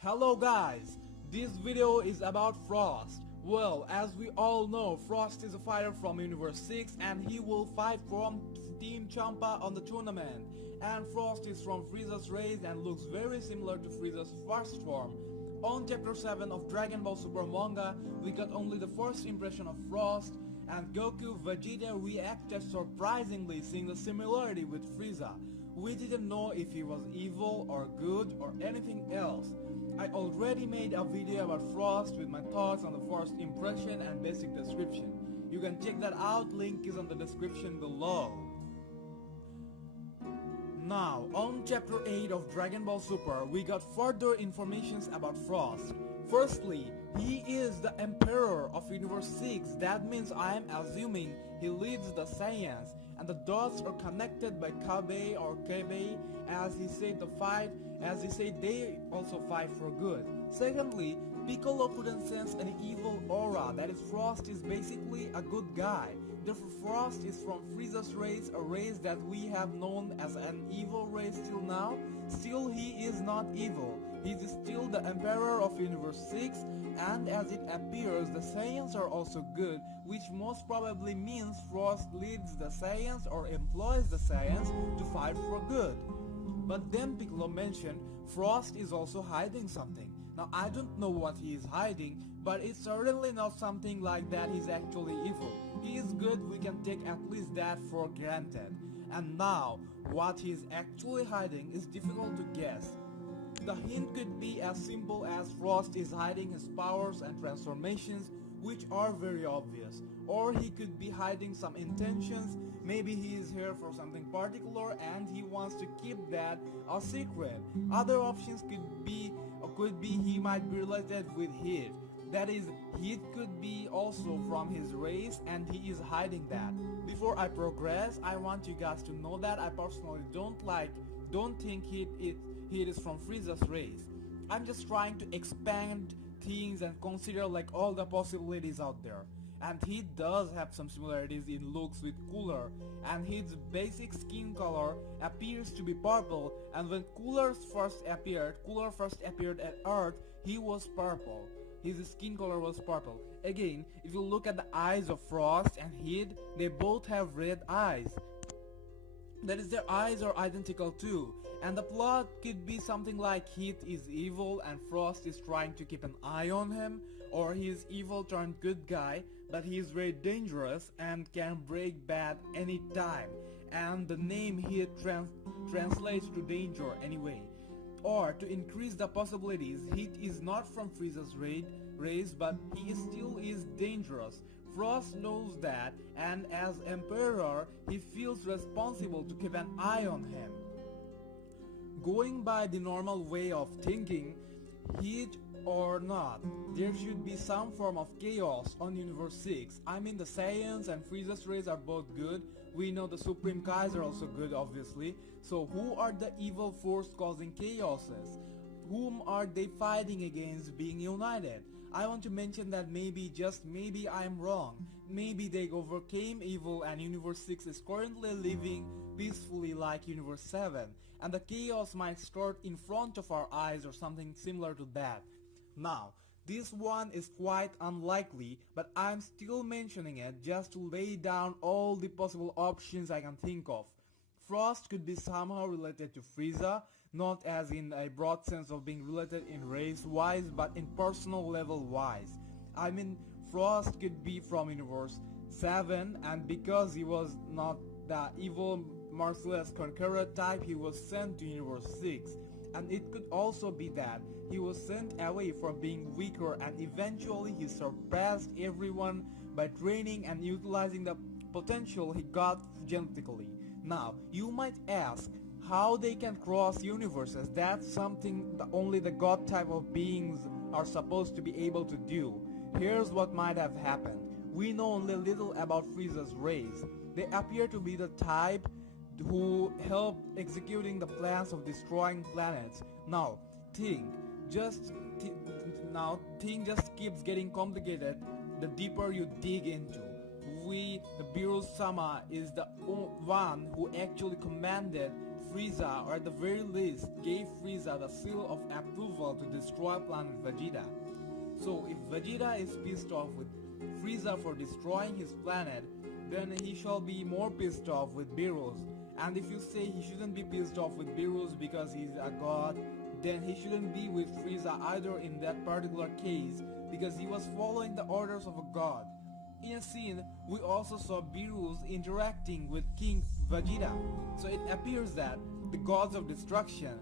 Hello guys, this video is about Frost. Well, as we all know, Frost is a fighter from Universe 6 and he will fight from Team Champa on the tournament. And Frost is from Frieza's race and looks very similar to Frieza's first form. On chapter 7 of Dragon Ball Super Manga, we got only the first impression of Frost, and Goku-Vegeta reacted surprisingly seeing the similarity with Frieza. We didn't know if he was evil or good or anything else. I already made a video about Frost with my thoughts on the first impression and basic description. You can check that out, link is on the description below. Now, on chapter 8 of Dragon Ball Super, we got further informations about Frost. Firstly, he is the Emperor of Universe 6. That means I am assuming he leads the Saiyans, and the dots are connected by Kabe or Kebe, as he said they also fight for good. Secondly, Picollo couldn't sense any evil aura, that is Frost is basically a good guy. Therefore Frost is from Frieza's race, a race that we have known as an evil race till now. Still he is not evil, he is still the Emperor of Universe 6, and as it appears the Saiyans are also good, which most probably means Frost leads the Saiyans or employs the Saiyans to fight for good. But then Piccolo mentioned Frost is also hiding something. Now I don't know what he is hiding, but it's certainly not something like that he's actually evil. He is good, we can take at least that for granted. And now, what he is actually hiding is difficult to guess. The hint could be as simple as Frost is hiding his powers and transformations, which are very obvious. Or he could be hiding some intentions, maybe he is here for something particular and he wants to keep that a secret. Other options could be he might be related with Heat. That is, Heat could be also from his race and he is hiding that. Before I progress, I want you guys to know that I personally don't think Heat is from Frieza's race. I'm just trying to expand things and consider like all the possibilities out there. And he does have some similarities in looks with Cooler, and his basic skin color appears to be purple, and when Cooler first appeared at Earth, he was purple. His skin color was purple. Again, if you look at the eyes of Frost and Heat, they both have red eyes. That is, their eyes are identical too, and the plot could be something like Heat is evil and Frost is trying to keep an eye on him, or he is evil turned good guy, but he is very dangerous and can break bad anytime, and the name Heat translates to danger anyway. Or to increase the possibilities, Heat is not from Frieza's race, but he still is dangerous. Frost knows that, and as Emperor, he feels responsible to keep an eye on him. Going by the normal way of thinking, Heat or not, there should be some form of chaos on Universe 6. I mean, the Saiyans and Frieza's race are both good. We know the Supreme Kais are also good, obviously. So who are the evil force causing chaoses? Whom are they fighting against being united? I want to mention that maybe, just maybe, I am wrong. Maybe they overcame evil and Universe 6 is currently living peacefully like Universe 7, and the chaos might start in front of our eyes or something similar to that. Now, this one is quite unlikely, but I'm still mentioning it just to lay down all the possible options I can think of. Frost could be somehow related to Frieza, not as in a broad sense of being related in race-wise, but in personal level-wise. I mean, Frost could be from Universe 7, and because he was not the evil, merciless conqueror type, he was sent to Universe 6. And it could also be that he was sent away for being weaker and eventually he surpassed everyone by training and utilizing the potential he got genetically. Now, you might ask how they can cross universes. That's something that only the god type of beings are supposed to be able to do. Here's what might have happened. We know only little about Frieza's race. They appear to be the type who help executing the plans of destroying planets. Now, thing just keeps getting complicated the deeper you dig into. Beerus-sama is the one who actually commanded Frieza, or at the very least gave Frieza the seal of approval to destroy planet Vegeta. So if Vegeta is pissed off with Frieza for destroying his planet, then he shall be more pissed off with Beerus. And if you say he shouldn't be pissed off with Beerus because he's a god, then he shouldn't be with Frieza either in that particular case, because he was following the orders of a god. In a scene, we also saw Beerus interacting with King Vegeta, so it appears that the gods of destruction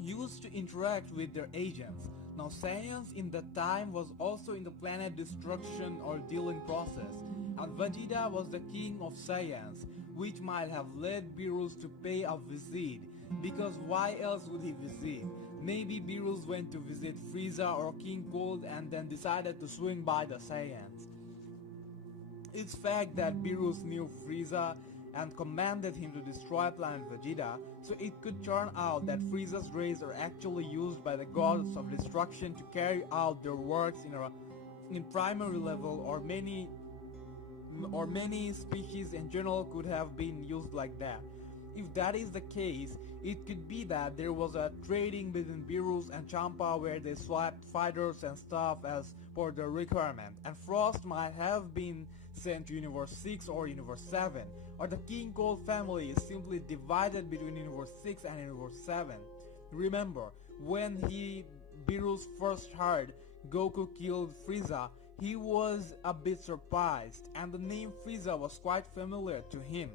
used to interact with their agents. Now Saiyans in that time was also in the planet destruction or dealing process, and Vegeta was the king of Saiyans, which might have led Beerus to pay a visit, because why else would he visit? Maybe Beerus went to visit Frieza or King Cold and then decided to swing by the Saiyans. It's fact that Beerus knew Frieza and commanded him to destroy planet Vegeta, so it could turn out that Frieza's rays are actually used by the gods of destruction to carry out their works in primary level, or many species in general could have been used like that. If that is the case, it could be that there was a trading between Beerus and Champa where they swapped fighters and stuff as per their requirement, and Frost might have been sent to Universe 6 or Universe 7, or the King Cold family is simply divided between Universe 6 and Universe 7. Remember, when Beerus first heard Goku killed Frieza, he was a bit surprised, and the name Frieza was quite familiar to him.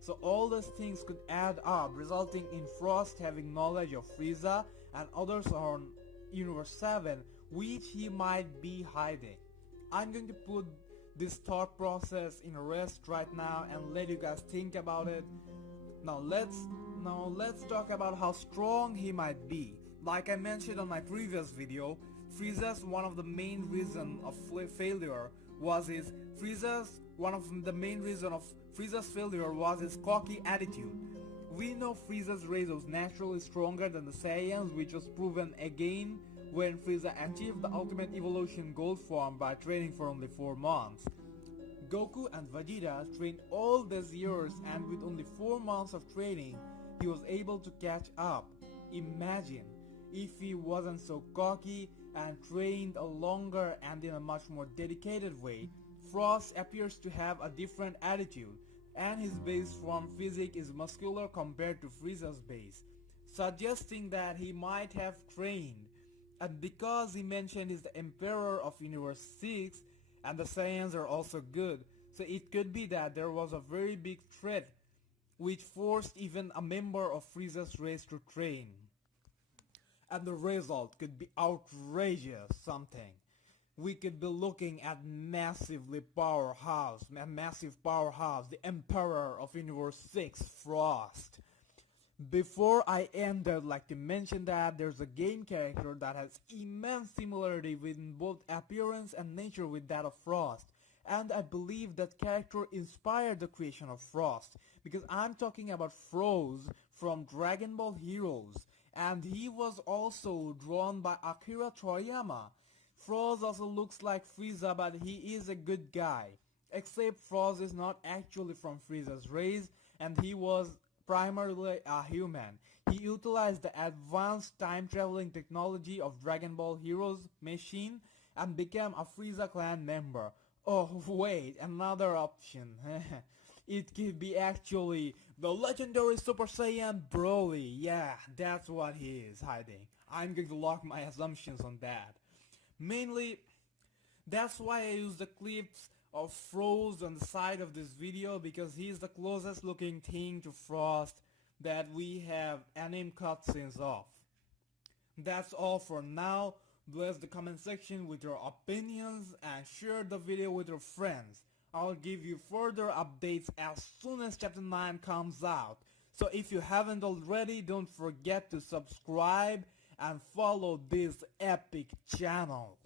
So all these things could add up, resulting in Frost having knowledge of Frieza and others on Universe 7, which he might be hiding. I'm going to put this thought process in rest right now and let you guys think about it. Now let's talk about how strong he might be. Like I mentioned on my previous video, Frieza's one of the main reason of failure was his failure was his cocky attitude. We know Frieza's race was naturally stronger than the Saiyans, which was proven again when Frieza achieved the ultimate evolution gold form by training for only 4 months. Goku and Vegeta trained all these years, and with only 4 months of training, he was able to catch up. Imagine if he wasn't so cocky and trained a longer and in a much more dedicated way. Frost appears to have a different attitude, and his base form physique is muscular compared to Frieza's base, suggesting that he might have trained. And because he mentioned he's the Emperor of Universe 6 and the Saiyans are also good, so it could be that there was a very big threat which forced even a member of Frieza's race to train. And the result could be outrageous something. We could be looking at massive powerhouse, the Emperor of Universe 6, Frost. Before I end, I'd like to mention that there's a game character that has immense similarity within both appearance and nature with that of Frost, and I believe that character inspired the creation of Frost, because I'm talking about Frost from Dragon Ball Heroes, and he was also drawn by Akira Toriyama. Frost also looks like Frieza, but he is a good guy, except Frost is not actually from Frieza's race, and he was primarily a human. He utilized the advanced time-traveling technology of Dragon Ball Heroes machine and became a Frieza clan member. Oh wait, another option. It could be actually the legendary Super Saiyan Broly. Yeah, that's what he is hiding. I'm going to lock my assumptions on that. Mainly, that's why I use the clips of Frost on the side of this video, because he's the closest looking thing to Frost that we have anime cutscenes of. That's all for now. Bless the comment section with your opinions and share the video with your friends. I'll give you further updates as soon as chapter 9 comes out. So if you haven't already, don't forget to subscribe and follow this epic channel.